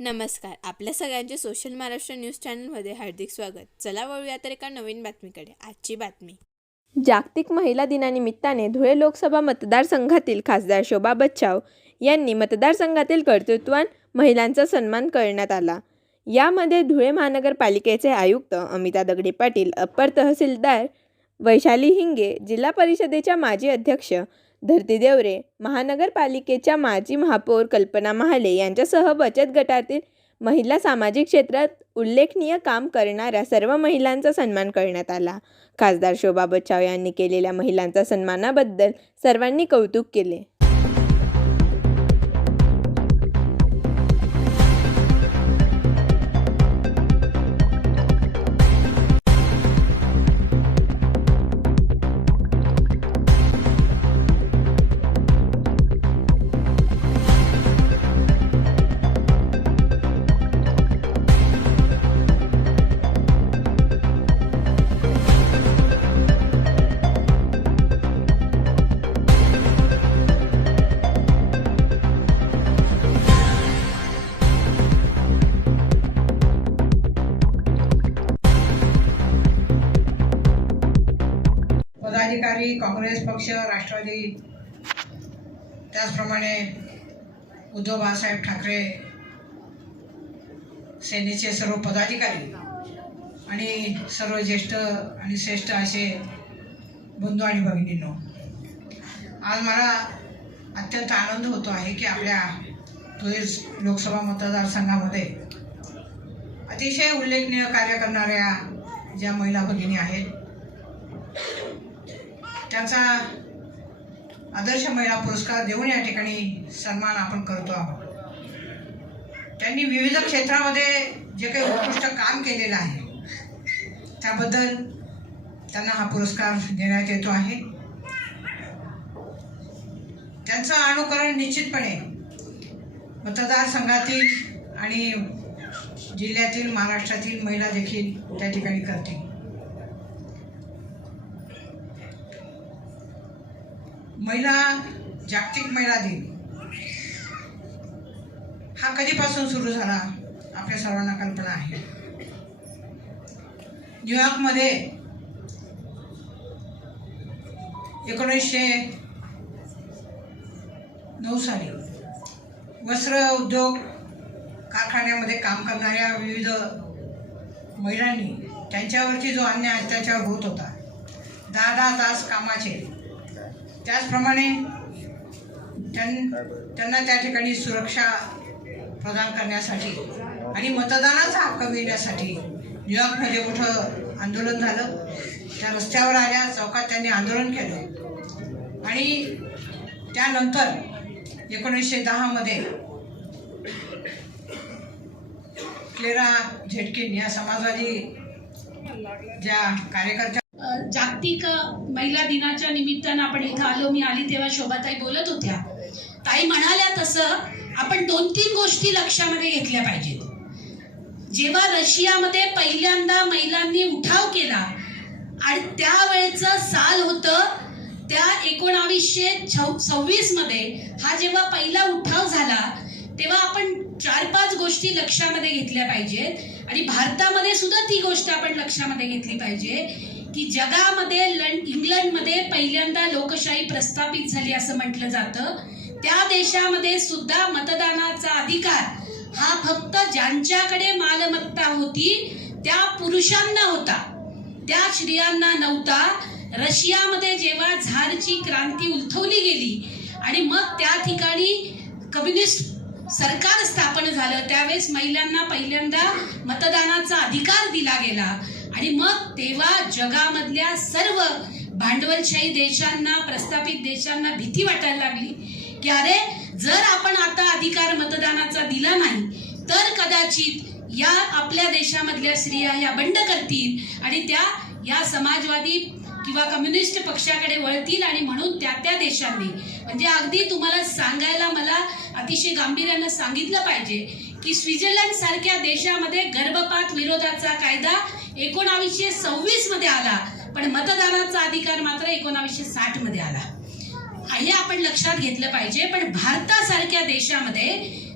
नमस्कार. आपल्या सगळ्यांचे सोशल महाराष्ट्र न्यूज चॅनलमध्ये हार्दिक स्वागत. चला वळूया तर एका नवीन बातमीकडे. आजची बातमी. जागतिक महिला दिनानिमित्ताने धुळे लोकसभा मतदारसंघातील खासदार शोभा बच्चाव यांनी मतदारसंघातील कर्तृत्वान महिलांचा सन्मान करण्यात आला. यामध्ये धुळे महानगरपालिकेचे आयुक्त अमिता दगडे पाटील अप्पर तहसीलदार वैशाली हिंगे जिल्हा परिषदेच्या माजी अध्यक्ष धरती देवरे महानगरपालिकेच्या माजी महापौर कल्पना महाले यांच्यासह बचत गटातील महिला सामाजिक क्षेत्रात उल्लेखनीय काम करणाऱ्या सर्व महिलांचा सन्मान करण्यात आला. खासदार शोभा बच्चाव यांनी केलेल्या महिलांचा सन्मानाबद्दल सर्वांनी कौतुक केले. काँग्रेस पक्ष राष्ट्रवादी त्याचप्रमाणे उद्धव बाळासाहेब ठाकरे सेनेचे सर्व पदाधिकारी आणि सर्व ज्येष्ठ आणि श्रेष्ठ असे बंधू आणि भगिनींनो आज मला अत्यंत आनंद होतो आहे की आपल्या धुळे लोकसभा मतदारसंघामध्ये अतिशय उल्लेखनीय कार्य करणाऱ्या ज्या महिला भगिनी आहेत त्यांचा आदर्श महिला पुरस्कार देऊन या ठिकाणी सन्मान आपण करतो आहोत. त्यांनी विविध क्षेत्रामध्ये जे काही उत्कृष्ट काम केलेलं आहे त्याबद्दल त्यांना हा पुरस्कार देण्यात येतो आहे. त्यांचं अनुकरण निश्चितपणे मतदारसंघातील आणि जिल्ह्यातील महाराष्ट्रातील महिला देखील त्या ठिकाणी करतील. महिला जागतिक महिला दिन. हा कधीपासून सुरू झाला? आपल्या सर्वांना कल्पना आहे. न्यूयॉर्कमध्ये एकोणीसशे नऊ साली वस्त्र उद्योग कारखान्यामध्ये काम करणाऱ्या विविध महिलांनी त्यांच्यावरती जो अन्याय अत्याचार होत होता दहा दहा तास कामाचे त्याचप्रमाणे त्यां त्यांना त्या ठिकाणी सुरक्षा प्रदान करण्यासाठी आणि मतदानाचा हक्क मिळण्यासाठी न्यूयॉर्कमध्ये मोठं आंदोलन झालं. त्या रस्त्यावर आल्या चौकात त्यांनी आंदोलन केलं. आणि त्यानंतर एकोणीसशे दहामध्ये क्लेरा झेटकिन या समाजवादी ज्या कार्यकर्त्या जागतिक महिला दिनाच्या निमित्तानं आपण इथं आलो. मी आली तेव्हा शोभाताई बोलत होत्या. ताई म्हणाल्या तसं आपण दोन तीन गोष्टी लक्षामध्ये घेतल्या पाहिजेत. जेव्हा रशियामध्ये पहिल्यांदा महिलांनी उठाव केला आणि त्यावेळेचं साल होतं त्या एकोणावीसशे छव सव्वीसमध्ये हा जेव्हा पहिला उठाव झाला तेव्हा आपण चार पाच गोष्टी लक्षामध्ये घेतल्या पाहिजेत. आणि भारतामध्ये सुद्धा ती गोष्ट आपण लक्षामध्ये घेतली पाहिजे. की जगामध्ये इंग्लंडमध्ये पहिल्यांदा लोकशाही प्रस्थापित झाली असं म्हटलं जातं. त्या देशामध्ये सुद्धा मतदानाचा अधिकार हा फक्त ज्यांच्याकडे मालमत्ता होती त्या पुरुषांना होता. त्या स्त्रियांना नव्हता. रशियामध्ये जेव्हा झारची क्रांती उलथवली गेली आणि मग त्या ठिकाणी कम्युनिस्ट सरकार स्थापन झालं त्यावेळेस महिलांना पहिल्यांदा मतदानाचा अधिकार दिला गेला. आणि मग तेव्हा जगामधल्या सर्व भांडवलशाही देशांना प्रस्थापित देशांना भीती वाटायला लागली की अरे जर आपण आता अधिकार मतदानाचा दिला नाही तर कदाचित या आपल्या देशामधल्या स्त्रिया या बंड करतील आणि त्या या समाजवादी किंवा कम्युनिस्ट पक्षाकडे वळतील आणि म्हणून त्या त्या देशांनी. म्हणजे अगदी तुम्हाला सांगायला मला अतिशय गांभीर्यानं सांगितलं पाहिजे की स्वित्झर्लंड सारख्या देशामध्ये गर्भपात विरोधाचा कायदा एकोणावीसशे सव्वीसमध्ये आला. पण मतदानाचा अधिकार मात्र एकोणावीसशे साठमध्ये आला. हे आपण लक्षात घेतलं पाहिजे पण भारतासारख्या देशामध्ये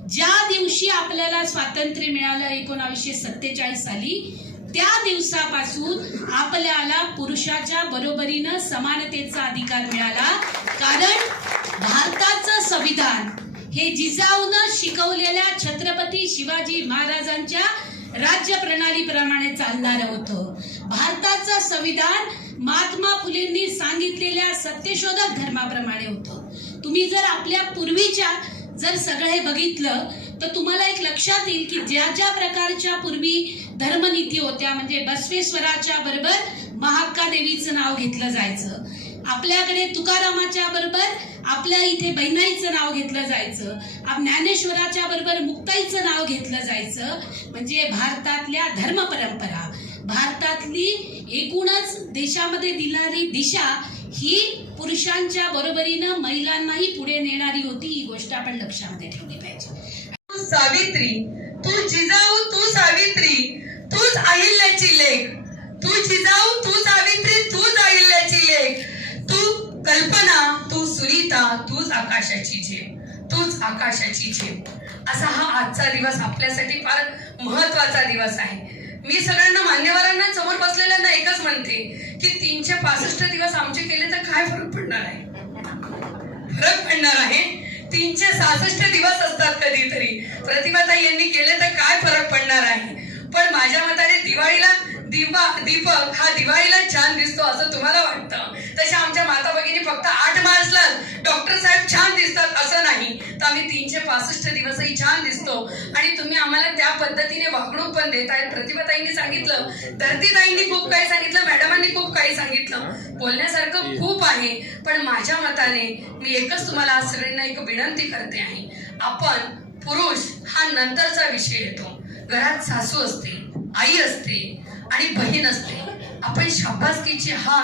ज्या दिवशी आपल्याला स्वातंत्र्य मिळालं एकोणावीसशे सत्तेचाळीस साली त्या दिवसापासून आपल्याला पुरुषाच्या बरोबरीनं समानतेचा अधिकार मिळाला. कारण भारताचं संविधान हे जिजाऊनं शिकवलेल्या छत्रपती शिवाजी महाराजांच्या राज्य प्रणालीप्रमाणे चालणारं होतं. भारताचं संविधान महात्मा फुलेंनी सांगितलेल्या सत्यशोधक धर्माप्रमाणे होतं. तुम्ही जर आपल्या पूर्वीच्या जर सगळं हे बघितलं तर तुम्हाला एक लक्षात येईल की ज्या ज्या प्रकारच्या पूर्वी धर्मनीती होत्या म्हणजे बसवेश्वराच्या बरोबर महाक्का देवीचं नाव घेतलं जायचं आपल्याकडे तुकारामाच्या बरोबर आपल्या इथे बहिणाईचं नाव घेतलं जायचं. ज्ञानेश्वराच्या बरोबर मुक्ताईचं नाव घेतलं जायचं. म्हणजे भारतातल्या धर्म परंपरा. भारतातली एकूणच देशामध्ये दिणारी दिशा ही पुरुषांच्या बरोबरीनं महिलांनाही पुढे नेणारी होती ही गोष्ट आपण लक्षामध्ये ठेवली पाहिजे. सावित्री तू जिजाऊ तू सावित्री तूच अहिल्याची लेख. तू जिजाऊ तू सावित्री तूच अहिल्याची लेख तू कल्पना तू सुनीता तूच आकाशाची झेप. तूच आकाशाची झेप. असा हा आजचा दिवस आपल्यासाठी फार महत्त्वाचा दिवस आहे. मी सगळ्यांना मान्यवरांना समोर बसलेल्यांना एकच म्हणते की तीनशे पासष्ट दिवस आमचे केले तर काय फरक पडणार आहे? फरक पडणार आहे? तीनशे सहासष्ट दिवस असतात कधीतरी. प्रतिभाताई यांनी केले तर काय फरक पडणार आहे? पण माझ्या मताने दिवाळीला दिवा दीपक हा दिवाळीला छान दिसतो असं तुम्हाला वाटतं तशा आमच्या माता भगिनी फक्त आठ मार्चला डॉक्टर साहेब छान दिसतात असं नाही तर आम्ही तीनशे पासष्ट दिवसही छान दिसतो. आणि तुम्ही आम्हाला त्या पद्धतीने वागणूक पण देत आहेत प्रतिभाताईंनी सांगितलं धरतीताईंनी खूप काही सांगितलं मॅडमांनी खूप काही सांगितलं. बोलण्यासारखं खूप आहे. पण माझ्या मताने मी एकच तुम्हाला सगळ्यांना एक विनंती करते आहे. आपण पुरुष हा नंतरचा विषय येतो. घरात सासू असते आई असते आणि बहीण असते. आपण शाबासकीची हा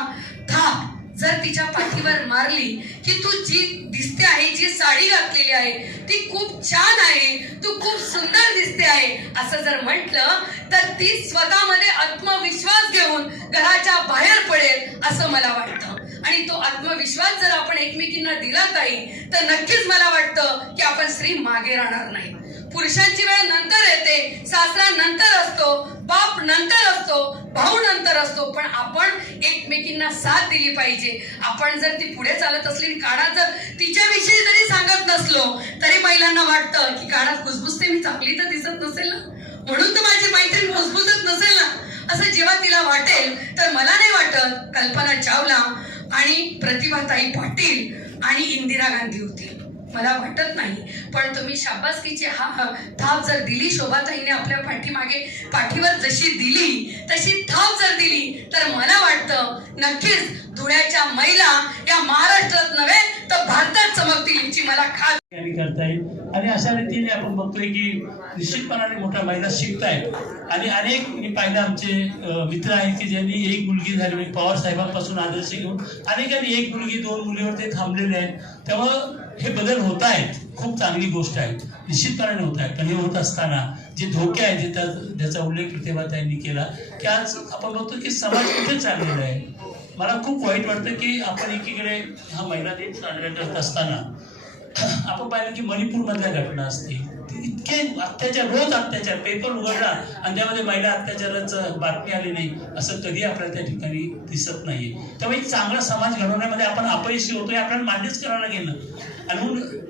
थाप जर तिच्या पाठीवर मारली की तू जी दिसते आहे जी साडी घातलेली आहे ती खूप छान आहे तू खूप सुंदर दिसते आहे असं जर म्हटलं तर ती स्वतःमध्ये आत्मविश्वास घेऊन घराच्या बाहेर पडेल असं मला वाटतं. आणि तो आत्मविश्वास जर आपण एकमेकींना दिला ताई तर नक्कीच मला वाटतं की आपण स्त्री मागे राहणार नाही. पुरुषांची वेळ नंतर येते सासरा नंतर असतो बाप नंतर असतो भाऊ नंतर असतो पण आपण एकमेकींना साथ दिली पाहिजे. आपण जर ती पुढे चालत असली आणि काळात जर तिच्याविषयी जरी सांगत नसलो तरी महिलांना वाटतं की काळात खुसबुसते मी चांगली तर दिसत नसेल ना? म्हणून तर माझी मैत्रीण खुसबुसत नसेल ना? असं जेव्हा तिला वाटेल तर मला नाही वाटत. कल्पना चावला आणि प्रतिभाताई पाटील आणि इंदिरा गांधी होती. मला वाटत नाही. पण तुम्ही शाबासकीची हा थाप जर दिली शोभाताईने आपल्या पाठीमागे पाठीवर जशी दिली तशी थाप जर दिली तर मला वाटतं नक्कीच धुळ्याच्या महिला या महाराष्ट्रात नव्हे तर भारतात चमकतील याची मला खात्री ठिकाणी करता येईल? आणि अशा रीतीने आपण बघतोय की निश्चितपणाने मोठ्या महिला शिकतायत. आणि अनेक मी पाहिलं आमचे मित्र आहेत की ज्यांनी एक मुलगी झाली म्हणजे पवार साहेबांपासून आदर्श घेऊन अनेकांनी एक मुलगी दोन मुलीवर ते थांबलेले आहेत. त्यामुळं हे बदल होत आहेत खूप चांगली गोष्ट आहे. निश्चितपणाने होत आहे पण हे होत असताना जे धोके आहेत जे ज्याचा उल्लेख प्रतिभाताईंनी केला की आज आपण बघतो की समाज कुठे चाललेला आहे. मला खूप वाईट वाटतं की आपण एकीकडे हा महिला दिन साजरा करत असताना आपण पाहिलं की मणिपूरमधल्या घटना असतील. इतके अत्याचार रोज अत्याचार पेपर उघडला आणि त्यामध्ये महिला अत्याचाराचं बातमी आली नाही असं कधी आपल्याला त्या ठिकाणी दिसत नाहीये. त्यामुळे एक चांगला समाज घडवण्यामध्ये आपण अपयशी होतोय आपल्याला मान्यच करायला गेलं. आणि म्हणून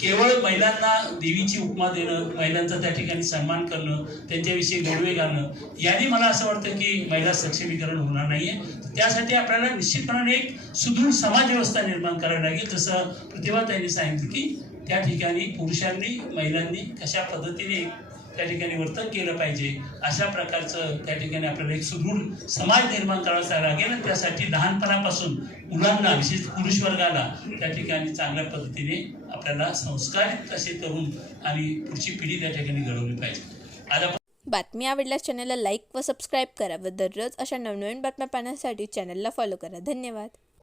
केवळ महिलांना देवीची उपमा देणं महिलांचा त्या ठिकाणी सन्मान करणं त्यांच्याविषयी गोडवे घालणं याने मला असं वाटतं की महिला सक्षमीकरण होणार नाहीये. त्यासाठी आपल्याला निश्चितपणाने एक सुदृढ समाज व्यवस्था निर्माण करावी लागेल जसं प्रतिभा त्यांनी सांगितलं की त्या ठिकाणी पुरुषांनी महिलांनी कशा पद्धतीने त्या ठिकाणी वर्तन केलं पाहिजे अशा प्रकारचं त्या ठिकाणी आपल्याला एक सुदृढ समाज निर्माण करायचा लागेल आणि त्यासाठी लहानपणापासून मुलांना विशेष पुरुष वर्गाला त्या ठिकाणी चांगल्या पद्धतीने आपल्याला संस्कारित असे तरुण आणि पुढची पिढी त्या ठिकाणी घडवली पाहिजे. आज आपण बातमी आवडल्यास चॅनलला लाईक व सबस्क्राईब करा व दररोज अशा नवनवीन बातम्या पाहण्यासाठी चॅनलला फॉलो करा. धन्यवाद.